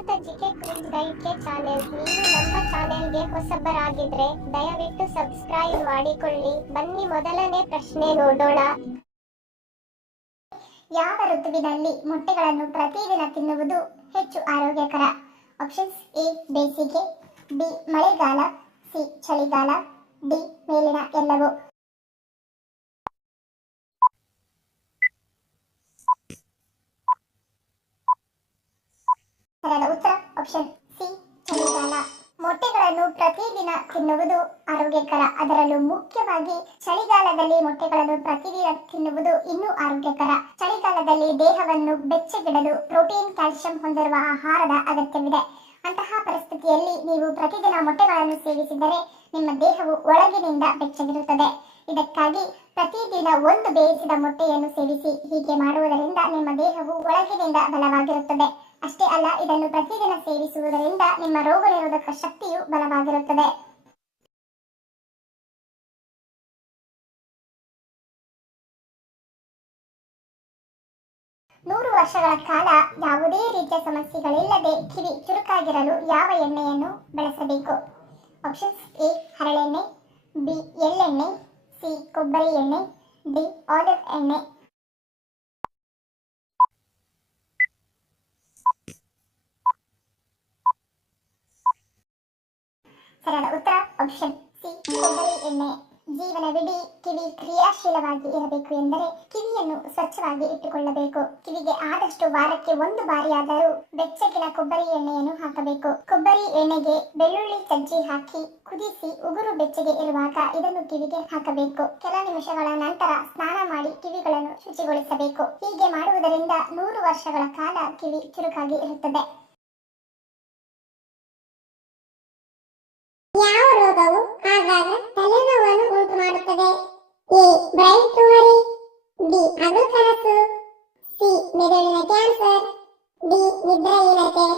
Bharat GK quiz ಗೈಡ್ಗೆ channel. ನೀವು ನಮ್ಮ ಚಾನೆಲ್ಗೆ ಹೊಸಬರಾಗಿದ್ರೆ ದಯವಿಟ್ಟು ಸಬ್ಸ್ಕ್ರೈಬ್ ಮಾಡಿಕೊಳ್ಳಿ. ಬನ್ನಿ ಮೊದಲನೇ ಪ್ರಶ್ನೆ ನೋಡೋಣ. ಯಾವ ಋತುವಿನಲ್ಲಿ ಮೊಟ್ಟೆಗಳನ್ನು ಪ್ರತಿದಿನ ತಿನ್ನುವುದು ಹೆಚ್ಚು ಆರೋಗ್ಯಕರ? ಆಪ್ಷನ್ಸ್: ಎ ಬೇಸಿಗೆ, ಬಿ ಮಳೆಗಾಲ, ಸಿ ಚಳಿಗಾಲ, ಡಿ ಮೇಲಿನ ಎಲ್ಲವೂ. ಸರಿಯಾದ ಉತ್ತರ ಆಪ್ಷನ್ ಸಿ ಚಳಿಗಾಲ. ಮೊಟ್ಟೆಗಳನ್ನು ಪ್ರತಿದಿನ ತಿನ್ನುವುದು ಆರೋಗ್ಯಕರ. ಅದರಲ್ಲೂ ಮುಖ್ಯವಾಗಿ ಚಳಿಗಾಲದಲ್ಲಿ ಮೊಟ್ಟೆಗಳನ್ನು ಪ್ರತಿದಿನ ತಿನ್ನುವುದು ಇನ್ನೂ ಆರೋಗ್ಯಕರ. ಚಳಿಗಾಲದಲ್ಲಿ ದೇಹವನ್ನು ಬೆಚ್ಚಗಿಡಲು ಪ್ರೋಟೀನ್, ಕ್ಯಾಲ್ಸಿಯಂ ಹೊಂದಿರುವ ಆಹಾರದ ಅಗತ್ಯವಿದೆ. ಅಂತಹ ಪರಿಸ್ಥಿತಿಯಲ್ಲಿ ನೀವು ಪ್ರತಿದಿನ ಮೊಟ್ಟೆಗಳನ್ನು ಸೇವಿಸಿದರೆ ನಿಮ್ಮ ದೇಹವು ಒಳಗಿನಿಂದ ಬೆಚ್ಚಗಿರುತ್ತದೆ. ಇದಕ್ಕಾಗಿ ಪ್ರತಿದಿನ ಒಂದು ಬೇಯಿಸಿದ ಮೊಟ್ಟೆಯನ್ನು ಸೇವಿಸಿ. ಹೀಗೆ ಮಾಡುವುದರಿಂದ ನಿಮ್ಮ ದೇಹವು ಒಳಗಿನಿಂದ ಬಲವಾಗಿರುತ್ತದೆ. ಅಷ್ಟೇ ಅಲ್ಲ, ಇದನ್ನು ಪ್ರತಿದಿನ ಸೇವಿಸುವುದರಿಂದ ನಿಮ್ಮ ರೋಗ ನಿರೋಧಕ ಶಕ್ತಿಯು ಬಲವಾಗಿರುತ್ತದೆ. ನೂರು ವರ್ಷಗಳ ಕಾಲ ಯಾವುದೇ ರೀತಿಯ ಸಮಸ್ಯೆಗಳಿಲ್ಲದೆ ಕಿವಿ ಚುರುಕಾಗಿರಲು ಯಾವ ಎಣ್ಣೆಯನ್ನು ಬಳಸಬೇಕು? ಆಪ್ಷನ್ಸ್: ಎ ಹರಳೆಣ್ಣೆ, ಬಿ ಎಳ್ಳೆಣ್ಣೆ, ಸಿ ಕೊಬ್ಬರಿ ಎಣ್ಣೆ, ಡಿ ಆಲಿವ್ ಎಣ್ಣೆ. ಸರಿಯಾದ ಉತ್ತರ ಆಪ್ಷನ್ ಸಿ ಕೊಬ್ಬರಿ ಎಣ್ಣೆ. ಜೀವನವಿಡೀ ಕಿವಿ ಕ್ರಿಯಾಶೀಲವಾಗಿ ಇರಬೇಕು ಎಂದರೆ ಕಿವಿಯನ್ನು ಸ್ವಚ್ಛವಾಗಿ ಇಟ್ಟುಕೊಳ್ಳಬೇಕು. ಕಿವಿಗೆ ಆದಷ್ಟು ವಾರಕ್ಕೆ ಒಂದು ಬಾರಿಯಾದರೂ ಬೆಚ್ಚಗಿನ ಕೊಬ್ಬರಿ ಎಣ್ಣೆಯನ್ನು ಹಾಕಬೇಕು. ಕೊಬ್ಬರಿ ಎಣ್ಣೆಗೆ ಬೆಳ್ಳುಳ್ಳಿ ಚಜ್ಜಿ ಹಾಕಿ ಕುದಿಸಿ ಉಗುರು ಬೆಚ್ಚಗೆ ಇರುವಾಗ ಇದನ್ನು ಕಿವಿಗೆ ಹಾಕಬೇಕು. ಕೆಲ ನಿಮಿಷಗಳ ನಂತರ ಸ್ನಾನ ಮಾಡಿ ಕಿವಿಗಳನ್ನು ಶುಚಿಗೊಳಿಸಬೇಕು. ಹೀಗೆ ಮಾಡುವುದರಿಂದ 100 ವರ್ಷಗಳ ಕಾಲ ಕಿವಿ ಚುರುಕಾಗಿ ಇರುತ್ತದೆ. ಯಾವ ರೋಗವು ಆಗಾಗ ತಲೆನೋವನ್ನು ಉಂಟು ಮಾಡುತ್ತದೆ? ಎ ಬ್ರೈನ್ ಟ್ಯೂಮರಿ, ಬಿ ಹಗಲು ಕನಸು, ಸಿ ಮೆದುಳಿನ ಕ್ಯಾನ್ಸರ್, ಡಿ ನಿದ್ರಾಹೀನತೆ.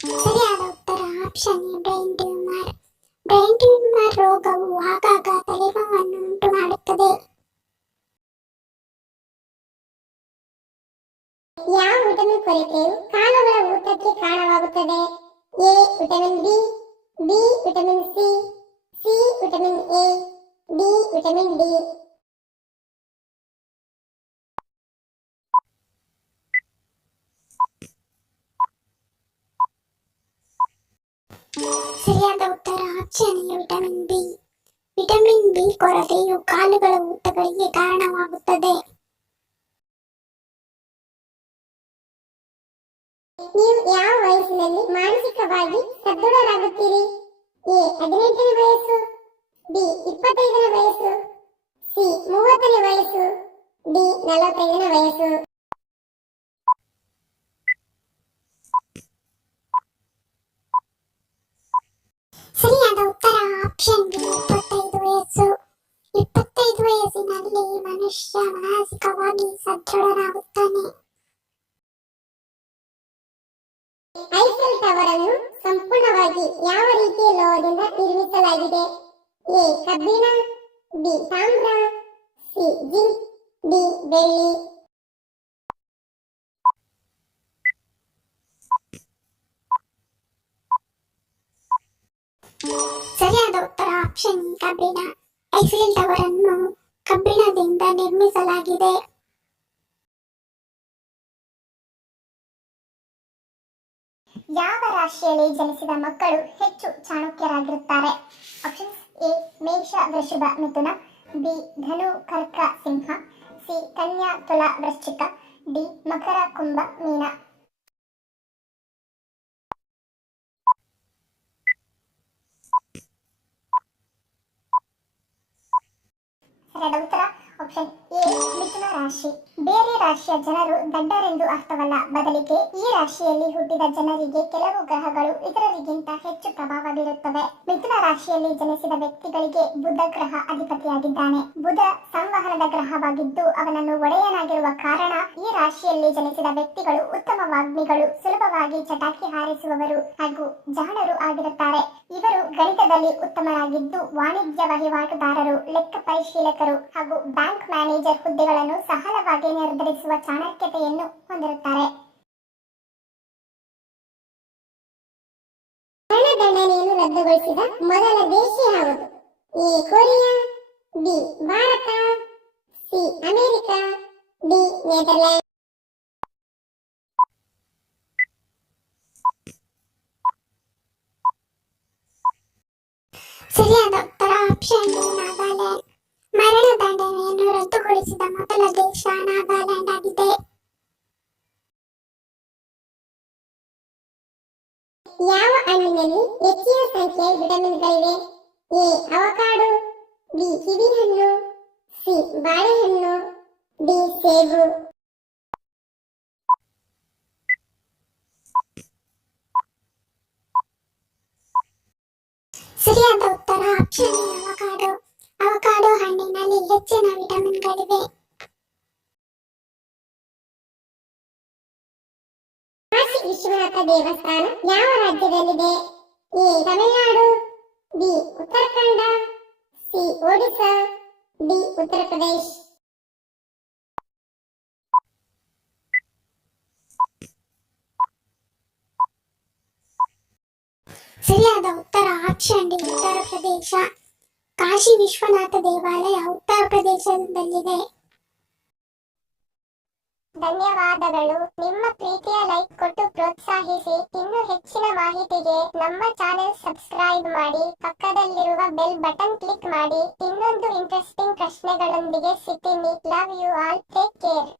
ಸರಿಯಾದ ಉತ್ತರ option A brain tumour. Brain tumour ರೋಗವು ಆಗಾಗ ತಲೆನೋವನ್ನು ಉಂಟು ಮಾಡುತ್ತದೆ. ಯಾವ ವಿಟಮಿನ್ ಕೊರತೆಯು ಕಾಲುಗಳ ಊತಕ್ಕೆ ಕಾರಣವಾಗುತ್ತದೆ? A vitamin B, B vitamin C, C vitamin A, D vitamin D. ಸರಿಯಾದ ಉತ್ತರ option A vitamin B. Vitamin B ಕೊರತೆಯು ಕಾಲುಗಳ ಊತಗಳಿಗೆ ಕಾರಣವಾಗುತ್ತದೆ. ನೀವು ಯಾವ ವಯಸ್ಸಿನಲ್ಲಿ ಮಾನಸಿಕವಾಗಿ ಸದೃಢರಾಗುತ್ತೀರಿ? ಎ 18ನೇ ವಯಸ್ಸು, ಬಿ 25ನೇ ವಯಸ್ಸು, ಸಿ 30ನೇ ವಯಸ್ಸು, ಡಿ 45ನೇ ವಯಸ್ಸು. ಸರಿಯಾದ ಉತ್ತರ ಆಪ್ಷನ್ ಬಿ 25 ವಯಸ್ಸು. 25 ವಯಸ್ಸಿನಲ್ಲಿ ಮನುಷ್ಯ ಮಾನಸಿಕವಾಗಿ ಸದೃಢನಾಗುತ್ತಾನೆ. ಐಫೆಲ್ ಟವರ್ ಅನ್ನು ಸಂಪೂರ್ಣವಾಗಿ ಯಾವ ರೀತಿಯ ಲೋಹದಿಂದ ನಿರ್ಮಿಸಲಾಗಿದೆ? ಎ ಕಬ್ಬಿಣ, ಬಿ ತಾಮ್ರ, ಸಿ ಜಿಂಕ್, ಡಿ ಬೆಳ್ಳಿ. ಸರಿಯಾದ ಉತ್ತರ ಆಪ್ಷನ್ ಕಬ್ಬಿಣ. ಐಫೆಲ್ ಟವರ್ ಅನ್ನು ಕಬ್ಬಿಣದಿಂದ ನಿರ್ಮಿಸಲಾಗಿದೆ. ಯಾವ ರಾಶಿಯಲ್ಲಿ ಜನಿಸಿದ ಮಕ್ಕಳು ಹೆಚ್ಚು ಚಾಣಕ್ಯರಾಗಿರುತ್ತಾರೆ? ಆಪ್ಷನ್ಸ್: ಎ ಮೇಷ ವೃಷಭ ಮಿಥುನ, ಬಿ ಧನು ಕರ್ಕ ಸಿಂಹ, ಸಿ ಕನ್ಯಾ ತುಲಾ ವೃಶ್ಚಿಕ, ಡಿ ಮಕರ ಕುಂಭ ಮೀನ. ಸರಿಯಾದ ಉತ್ತರ ಆಪ್ಷನ್ ಎ ಮಿಥುನ ರಾಶಿ. ಬೇರೆ ರಾಶಿಯ ಜನರು ದಡ್ಡರೆಂದು ಅರ್ಥವಲ್ಲ, ಬದಲಿಗೆ ಈ ರಾಶಿಯಲ್ಲಿ ಹುಟ್ಟಿದ ಜನರಿಗೆ ಕೆಲವು ಗ್ರಹಗಳು ಇತರರಿಗಿಂತ ಹೆಚ್ಚು ಪ್ರಭಾವ ಬೀರುತ್ತವೆ. ಮಿಥುನ ರಾಶಿಯಲ್ಲಿ ಜನಿಸಿದ ವ್ಯಕ್ತಿಗಳಿಗೆ ಬುಧ ಗ್ರಹ ಅಧಿಪತಿಯಾಗಿದ್ದಾನೆ. ಬುಧ ಸಂವಹನದ ಗ್ರಹವಾಗಿದ್ದು ಅವನನ್ನು ಒಡೆಯನಾಗಿರುವ ಕಾರಣ ಈ ರಾಶಿಯಲ್ಲಿ ಜನಿಸಿದ ವ್ಯಕ್ತಿಗಳು ಉತ್ತಮ ವಾಗ್ಮಿಗಳು, ಸುಲಭವಾಗಿ ಚಟಾಕಿ ಹಾರಿಸುವವರು ಹಾಗೂ ಜಾಣರು ಆಗಿರುತ್ತಾರೆ. ಇವರು ಗಣಿತದಲ್ಲಿ ಉತ್ತಮರಾಗಿದ್ದು ವಾಣಿಜ್ಯ ವಹಿವಾಟುದಾರರು, ಲೆಕ್ಕ ಪರಿಶೀಲಕರು ಹಾಗೂ ಬ್ಯಾಂಕ್ ಮ್ಯಾನೇಜರ್ ಹುದ್ದೆಗಳನ್ನು ಸಹಜವಾಗಿ ನಿರ್ಧರಿಸುವ ಚಾಣಕ್ಯತೆಯನ್ನು ಹೊಂದಿರುತ್ತಾರೆ. ಮರಣದಂಡನೆಯನ್ನು ರದ್ದುಗೊಳಿಸಿದ ಮೊದಲ ದೇಶ ಯಾವುದು? A Korea, B Bharat, C America, D Netherland. ಸರಿಯಾದ ಉತ್ತರ ಆಪ್ಷನ್ ಡಿ ನಾಗಾಲ್ಯಾಂಡ್. ಮರಣದಂಡನೆಯನ್ನು ರದ್ದುಗೊಳಿಸಿದ ಮೊದಲ ದೇಶ ನಾಗಾಲ್ಯಾಂಡ್ ಆಗಿದೆ. ಯಾವ ಹಣ್ಣಿನಲ್ಲಿ ಹೆಚ್ಚಿನ ಸಂಖ್ಯೆಯ ವಿಟಮಿನ್ಗಳಿವೆ? ಎ ಅವಕಾಡೊ, ಬಿ ಕಿವಿಹಣ್ಣು, ಸಿ ಬಾಳೆಹಣ್ಣು, ಡಿ ಸೇಬು. ಸರಿಯಾದ ಉತ್ತರ ಆಪ್ಷನ್ ಎ ಅವಕಾಡೊ. ಅವಕಾಡೊ ಹಣ್ಣಿನಲ್ಲಿ ಹೆಚ್ಚಿನ ವಿಟಮಿನ್ಗಳಿವೆ. ಕಾಶಿ ವಿಶ್ವನಾಥ ದೇವಸ್ಥಾನ ಯಾವ ರಾಜ್ಯದಲ್ಲಿದೆ? A Tamil Nadu, B Uttarakhand, C Odisha, D Uttar Pradesh. ಸರಿಯಾದ ಉತ್ತರ ಆಪ್ಷನ್ ಡಿ ಉತ್ತರ ಪ್ರದೇಶ. ಕಾಶಿ ವಿಶ್ವನಾಥ ದೇವಾಲಯ ಉತ್ತರ ಪ್ರದೇಶದಲ್ಲಿದೆ. ಧನ್ಯವಾದಗಳು. ನಿಮ್ಮ ಪ್ರೀತಿಯ ಲೈಕ್ ಕೊಟ್ಟು ಪ್ರೋತ್ಸಾಹಿಸಿ. ಇನ್ನೂ ಹೆಚ್ಚಿನ ಮಾಹಿತಿಗೆ ನಮ್ಮ ಚಾನೆಲ್ ಸಬ್ಸ್ಕ್ರೈಬ್ ಮಾಡಿ, ಪಕ್ಕದಲ್ಲಿರುವ ಬೆಲ್ ಬಟನ್ ಕ್ಲಿಕ್ ಮಾಡಿ. ಇನ್ನೊಂದು ಇಂಟ್ರೆಸ್ಟಿಂಗ್ ಪ್ರಶ್ನೆಗಳೊಂದಿಗೆ ಸಿಗ್ತೀನಿ. Love you all. Take care.